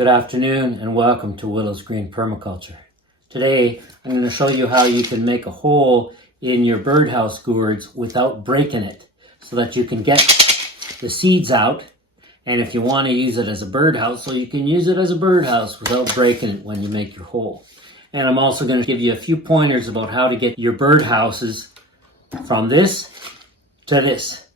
Good afternoon and welcome to Willow's Green Permaculture. Today I'm going to show you how you can make a hole in your birdhouse gourds without breaking it so that you can get the seeds out, and if you want to use it as a birdhouse, so you can use it as a birdhouse without breaking it when you make your hole. And I'm also going to give you a few pointers about how to get your birdhouses from this to this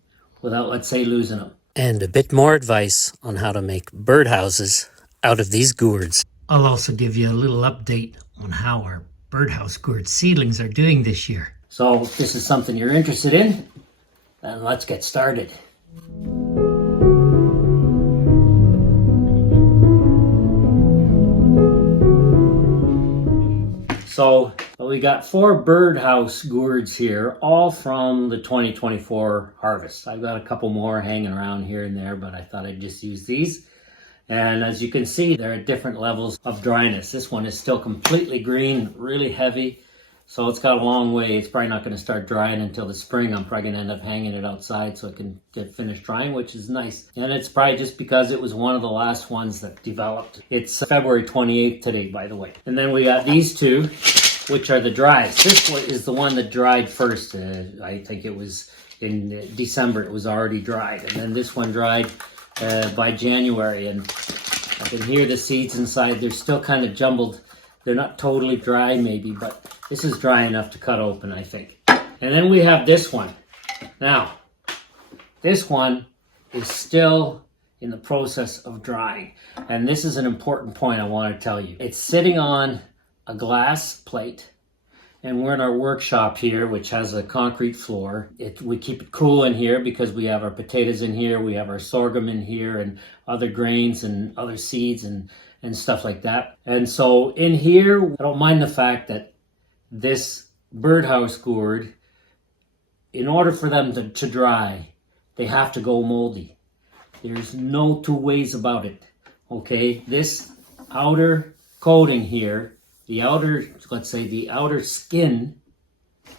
without, let's say, losing them. And a bit more advice on how to make birdhouses out of these gourds. I'll also give you a little update on how our birdhouse gourd seedlings are doing this year. So if this is something you're interested in, then let's get started. So we got 4 birdhouse gourds here, all from the 2024 harvest. I've got a couple more hanging around here and there, but I thought I'd just use these. And as you can see, they're at different levels of dryness. This one is still completely green, really heavy. So it's got a long way. It's probably not going to start drying until the spring. I'm probably going to end up hanging it outside so it can get finished drying, which is nice. And it's probably just because it was one of the last ones that developed. It's February 28th today, by the way. And then we got these two, which are the dries. This one is the one that dried first. I think it was in December. It was already dried. And then this one dried by January. And I can hear the seeds inside. They're still kind of jumbled. They're not totally dry maybe, but this is dry enough to cut open, I think. And then we have this one. Now, this one is still in the process of drying. And this is an important point I want to tell you. It's sitting on a glass plate, and we're in our workshop here, which has a concrete floor. We keep it cool in here because we have our potatoes in here, we have our sorghum in here, and other grains and other seeds and stuff like that. And so in here, I don't mind the fact that this birdhouse gourd, in order for them to dry, they have to go moldy. There's no two ways about it, okay? This outer coating here, the outer, let's say the outer skin,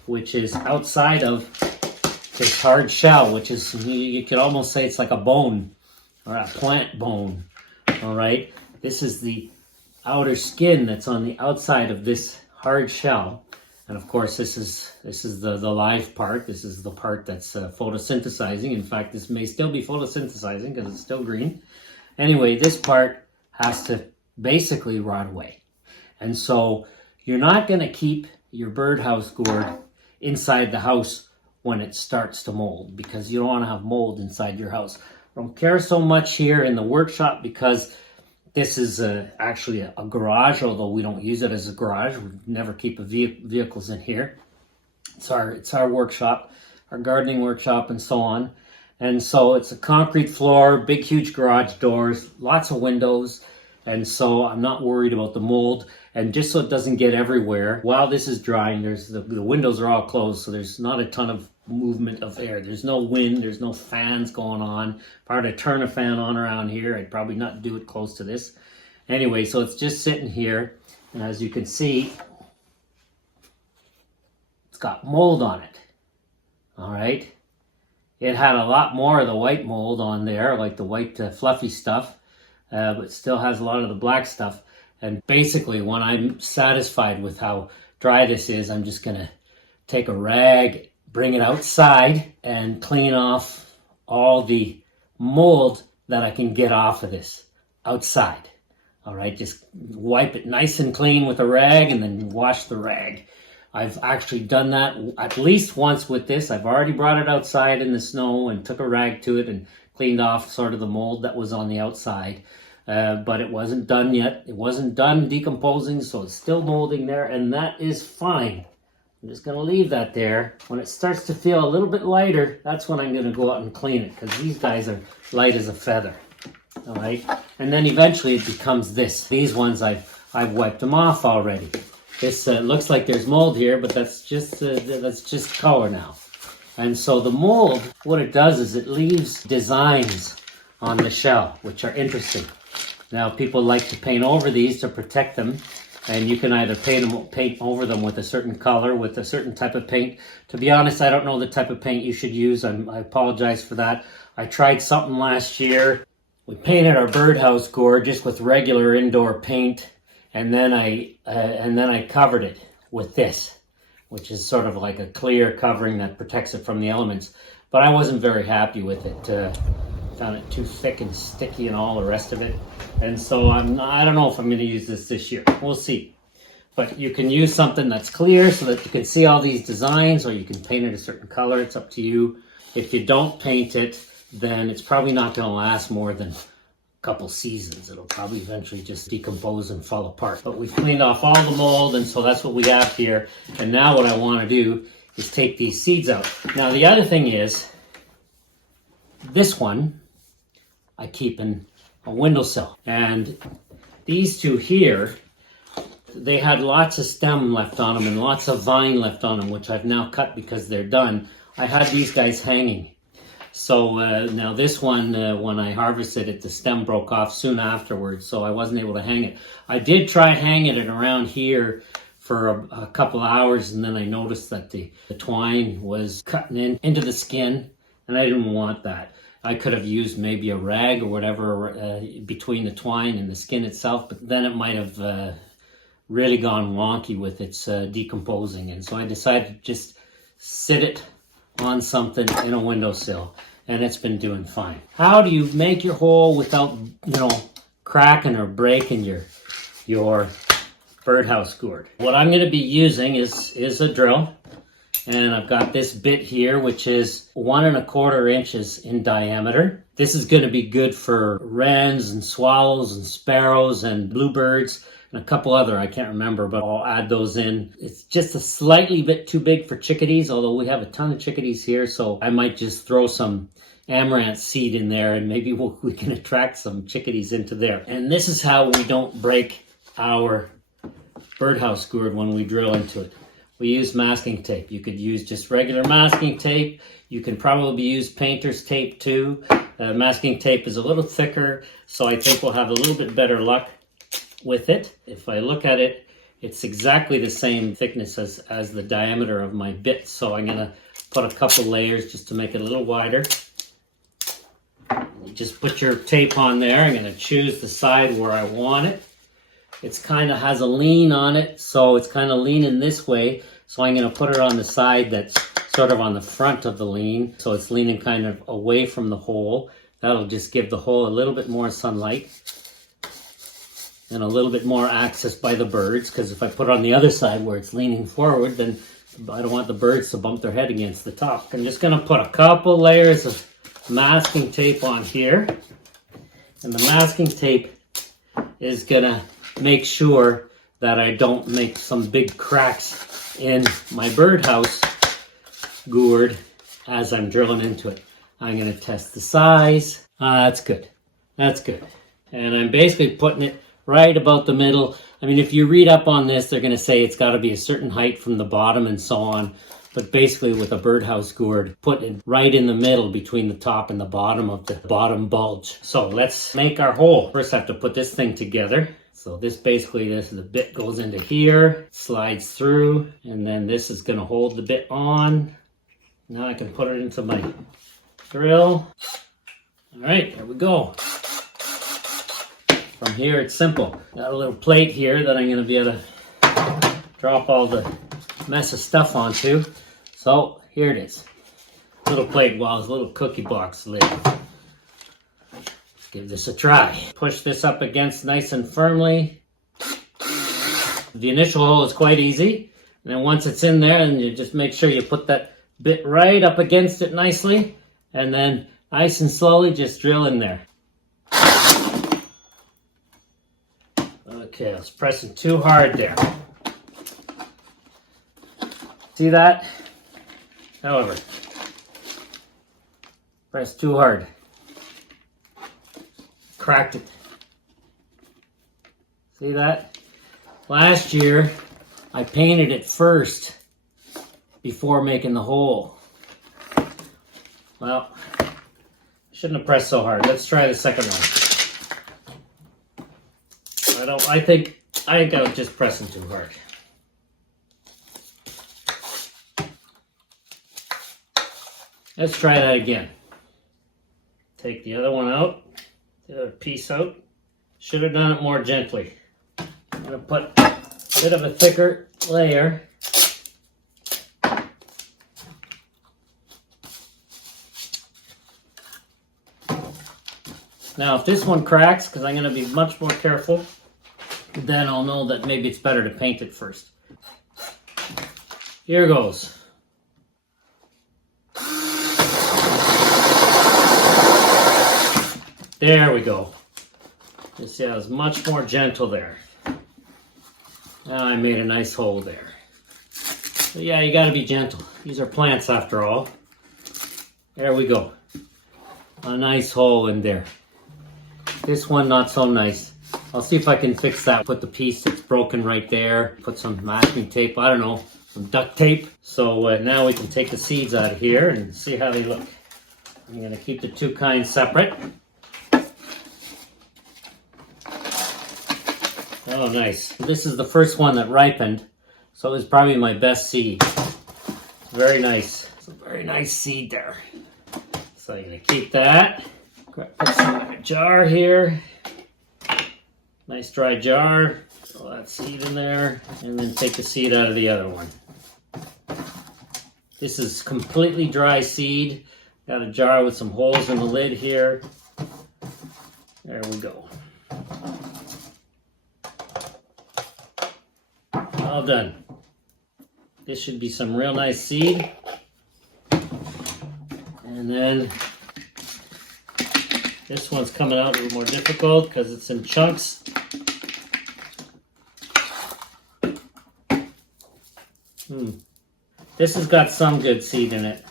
which is outside of this hard shell, which is, you could almost say it's like a bone or a plant bone, all right? This is the outer skin that's on the outside of this hard shell. And of course, this is the live part. This is the part that's photosynthesizing. In fact, this may still be photosynthesizing because it's still green. Anyway, this part has to basically rot away. And so you're not going to keep your birdhouse gourd inside the house when it starts to mold, because you don't want to have mold inside your house. I don't care so much here in the workshop because this is actually a garage, although we don't use it as a garage. We never keep vehicles in here. It's our workshop, our gardening workshop, and so on. And so it's a concrete floor, big, huge garage doors, lots of windows. And so I'm not worried about the mold. And just so it doesn't get everywhere, while this is drying, the windows are all closed, so there's not a ton of movement of air. There's no wind, there's no fans going on. If I were to turn a fan on around here, I'd probably not do it close to this. Anyway, so it's just sitting here, and as you can see, it's got mold on it. All right. It had a lot more of the white mold on there, like the white fluffy stuff, but still has a lot of the black stuff. And basically, when I'm satisfied with how dry this is, I'm just going to take a rag, bring it outside, and clean off all the mold that I can get off of this outside. All right, just wipe it nice and clean with a rag and then wash the rag. I've actually done that at least once with this. I've already brought it outside in the snow and took a rag to it and cleaned off sort of the mold that was on the outside. But it wasn't done yet. It wasn't done decomposing, so it's still molding there, and that is fine. I'm just going to leave that there. When it starts to feel a little bit lighter, that's when I'm going to go out and clean it, because these guys are light as a feather. All right, and then eventually it becomes this. These ones I've wiped them off already. This looks like there's mold here, but that's just color now. And so the mold, what it does is it leaves designs on the shell, which are interesting. Now, people like to paint over these to protect them, and you can either paint over them with a certain color, with a certain type of paint. To be honest, I don't know the type of paint you should use. I apologize for that. I tried something last year, We painted our birdhouse gourd just with regular indoor paint, and then I covered it with this, which is sort of like a clear covering that protects it from the elements. But I wasn't very happy with it. Found it too thick and sticky and all the rest of it. And so I don't know if I'm going to use this year. We'll see. But you can use something that's clear so that you can see all these designs, or you can paint it a certain color. It's up to you. If you don't paint it, then it's probably not going to last more than a couple seasons. It'll probably eventually just decompose and fall apart. But we've cleaned off all the mold, and so that's what we have here. And now what I want to do is take these seeds out. Now the other thing is, this one I keep in a windowsill. And these two here, they had lots of stem left on them and lots of vine left on them, which I've now cut because they're done. I had these guys hanging. So now this one, when I harvested it, the stem broke off soon afterwards, so I wasn't able to hang it. I did try hanging it around here for a couple hours, and then I noticed that the twine was cutting into the skin, and I didn't want that. I could have used maybe a rag or whatever between the twine and the skin itself, but then it might have really gone wonky with its decomposing. And so I decided to just sit it on something in a windowsill, and it's been doing fine. How do you make your hole without, cracking or breaking your birdhouse gourd? What I'm going to be using is a drill. And I've got this bit here, which is 1 1/4 inches in diameter. This is going to be good for wrens and swallows and sparrows and bluebirds and a couple other, I can't remember, but I'll add those in. It's just a slightly bit too big for chickadees, although we have a ton of chickadees here, so I might just throw some amaranth seed in there, and maybe we can attract some chickadees into there. And this is how we don't break our birdhouse gourd when we drill into it. We use masking tape. You could use just regular masking tape. You can probably use painter's tape too. Masking tape is a little thicker, so I think we'll have a little bit better luck with it. If I look at it, it's exactly the same thickness as the diameter of my bit, so I'm going to put a couple layers just to make it a little wider. You just put your tape on there. I'm going to choose the side where I want it. It's kind of has a lean on it, so it's kind of leaning this way. So I'm going to put it on the side that's sort of on the front of the lean. So it's leaning kind of away from the hole. That'll just give the hole a little bit more sunlight and a little bit more access by the birds. Because if I put it on the other side where it's leaning forward, then I don't want the birds to bump their head against the top. I'm just going to put a couple layers of masking tape on here. And the masking tape is going to make sure that I don't make some big cracks in my birdhouse gourd as I'm drilling into it. I'm going to test the size. That's good. That's good. And I'm basically putting it right about the middle. I mean, if you read up on this, they're going to say it's got to be a certain height from the bottom and so on. But basically with a birdhouse gourd, put it right in the middle between the top and the bottom of the bottom bulge. So let's make our hole. First I have to put this thing together. So this the bit goes into here, slides through, and then this is going to hold the bit on. Now I can put it into my drill. All right, there we go. From here it's simple. Got a little plate here that I'm going to be able to drop all the mess of stuff onto. So here it is. Little plate, well, it's a little cookie box lid. Give this a try. Push this up against nice and firmly. The initial hole is quite easy. And then once it's in there, then you just make sure you put that bit right up against it nicely. And then nice and slowly just drill in there. Okay, I was pressing too hard there. See that? However, press too hard. Cracked it. See that? Last year, I painted it first before making the hole. Well, shouldn't have pressed so hard. Let's try the second one. I think I was just pressing too hard. Let's try that again. Take the other one out. the other piece out. Should have done it more gently. I'm going to put a bit of a thicker layer. Now if this one cracks, because I'm going to be much more careful, then I'll know that maybe it's better to paint it first. Here goes. There we go. You see I was much more gentle there. Now I made a nice hole there. So yeah, you got to be gentle. These are plants after all. There we go. A nice hole in there. This one not so nice. I'll see if I can fix that. Put the piece that's broken right there. Put some masking tape, I don't know, some duct tape. So now we can take the seeds out of here and see how they look. I'm going to keep the two kinds separate. Oh, nice. This is the first one that ripened, so it was probably my best seed. Very nice. It's a very nice seed there. So I'm going to keep that. Put some in a jar here. Nice dry jar. Throw that seed in there, and then take the seed out of the other one. This is completely dry seed. Got a jar with some holes in the lid here. There we go. All done. This should be some real nice seed. And then this one's coming out a little more difficult because it's in chunks. This has got some good seed in it.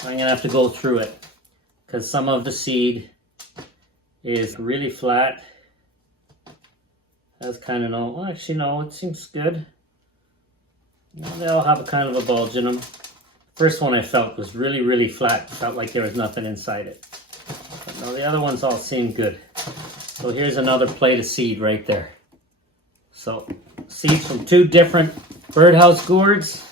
I'm going to have to go through it because some of the seed is really flat. That's kind of no, well, actually no, it seems good. They all have a kind of a bulge in them. First one I felt was really, really flat. Felt like there was nothing inside it. But no, the other ones all seem good. So here's another plate of seed right there. So seeds from two different birdhouse gourds.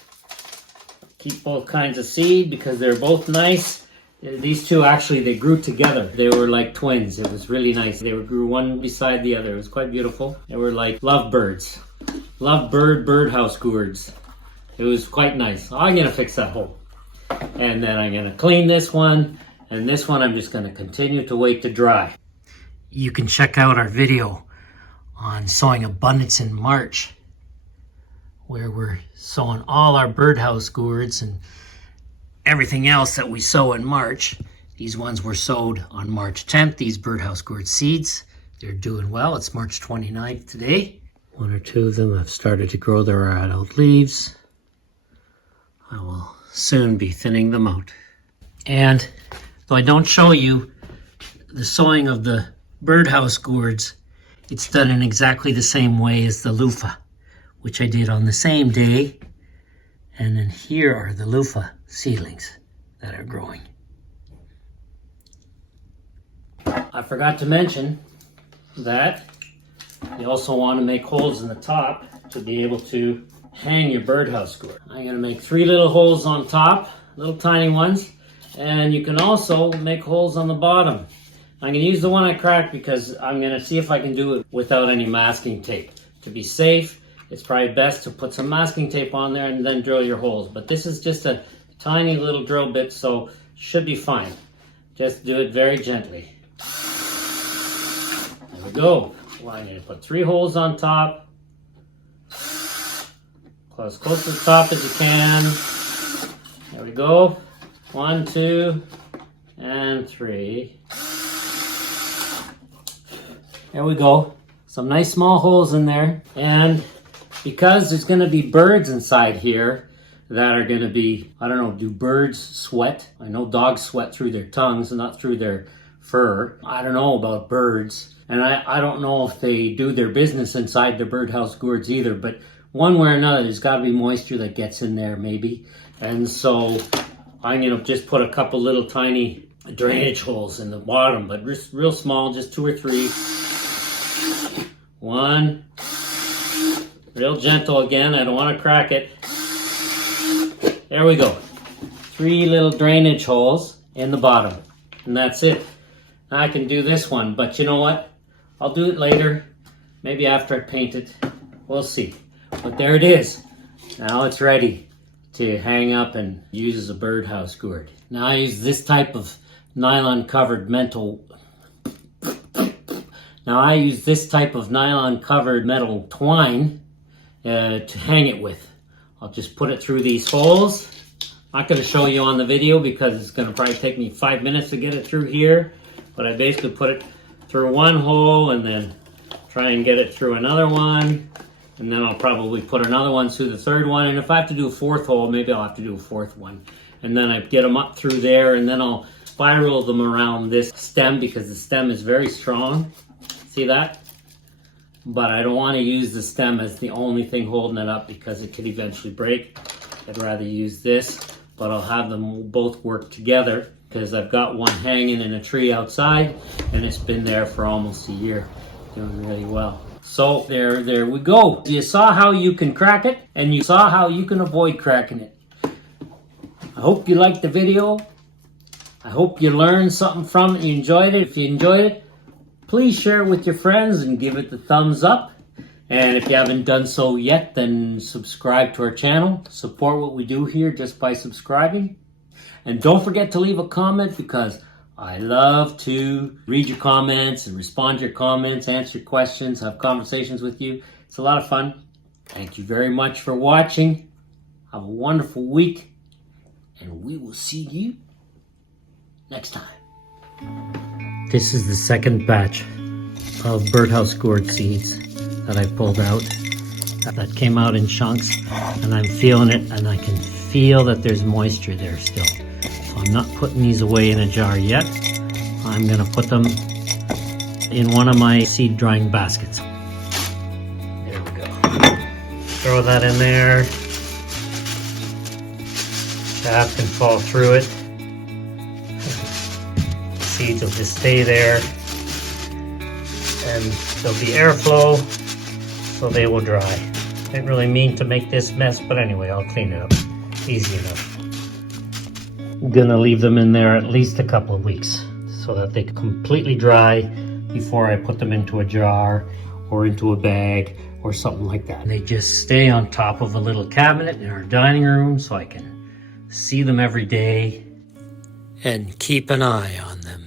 Keep both kinds of seed because they're both nice. These two actually, they grew together. They were like twins. It was really nice. They grew one beside the other. It was quite beautiful. They were like lovebirds. Birdhouse gourds. It was quite nice. I'm going to fix that hole. And then I'm going to clean this one. And this one I'm just going to continue to wait to dry. You can check out our video on sowing abundance in March, where we're sowing all our birdhouse gourds and everything else that we sow in March. These ones were sowed on March 10th, these birdhouse gourd seeds. They're doing well. It's March 29th today. One or two of them have started to grow their adult leaves. I will soon be thinning them out. And though I don't show you the sowing of the birdhouse gourds, it's done in exactly the same way as the luffa, which I did on the same day. And then here are the luffa seedlings that are growing. I forgot to mention that you also want to make holes in the top to be able to hang your birdhouse gourd. I'm going to make 3 little holes on top, little tiny ones, and you can also make holes on the bottom. I'm going to use the one I cracked because I'm going to see if I can do it without any masking tape. To be safe, it's probably best to put some masking tape on there and then drill your holes. But this is just a tiny little drill bit, so should be fine. Just do it very gently. There we go. Well, I'm going to put 3 holes on top. Close to the top as you can. There we go. 1, 2, and 3. There we go. Some nice small holes in there. And because there's going to be birds inside here that are going to be, I don't know, do birds sweat? I know dogs sweat through their tongues and not through their fur. I don't know about birds. And I don't know if they do their business inside the birdhouse gourds either. But one way or another, there's got to be moisture that gets in there maybe. And so I'm going to just put a couple little tiny drainage holes in the bottom. But real small, just 2 or 3. 1. Real gentle again, I don't want to crack it. There we go. 3 little drainage holes in the bottom. And that's it. I can do this one, but you know what? I'll do it later. Maybe after I paint it. We'll see. But there it is. Now it's ready to hang up and use as a birdhouse gourd. Now I use this type of nylon covered metal metal twine to hang it with. I'll just put it through these holes. I'm not going to show you on the video because it's going to probably take me 5 minutes to get it through here. But I basically put it through one hole and then try and get it through another one. And then I'll probably put another one through the third one. And if I have to do a fourth hole, maybe I'll have to do a fourth one. And then I get them up through there, and then I'll spiral them around this stem because the stem is very strong. See that? But I don't want to use the stem as the only thing holding it up because it could eventually break. I'd rather use this, but I'll have them both work together because I've got one hanging in a tree outside and it's been there for almost a year, doing really well. So there we go. You saw how you can crack it and you saw how you can avoid cracking it. I hope you liked the video. I hope you learned something from it. You enjoyed it. If you enjoyed it, please share it with your friends and give it the thumbs up. And if you haven't done so yet, then subscribe to our channel. Support what we do here just by subscribing. And don't forget to leave a comment because I love to read your comments and respond to your comments, answer your questions, have conversations with you. It's a lot of fun. Thank you very much for watching. Have a wonderful week. And we will see you next time. This is the second batch of birdhouse gourd seeds that I pulled out. That came out in chunks, and I'm feeling it, and I can feel that there's moisture there still. So I'm not putting these away in a jar yet. I'm gonna put them in one of my seed drying baskets. There we go. Throw that in there. Chaff can fall through it. Seeds will just stay there. And there'll be airflow, so they will dry. Didn't really mean to make this mess, but anyway, I'll clean it up. Easy enough. I'm gonna leave them in there at least a couple of weeks so that they completely dry before I put them into a jar or into a bag or something like that. And they just stay on top of a little cabinet in our dining room so I can see them every day and keep an eye on them.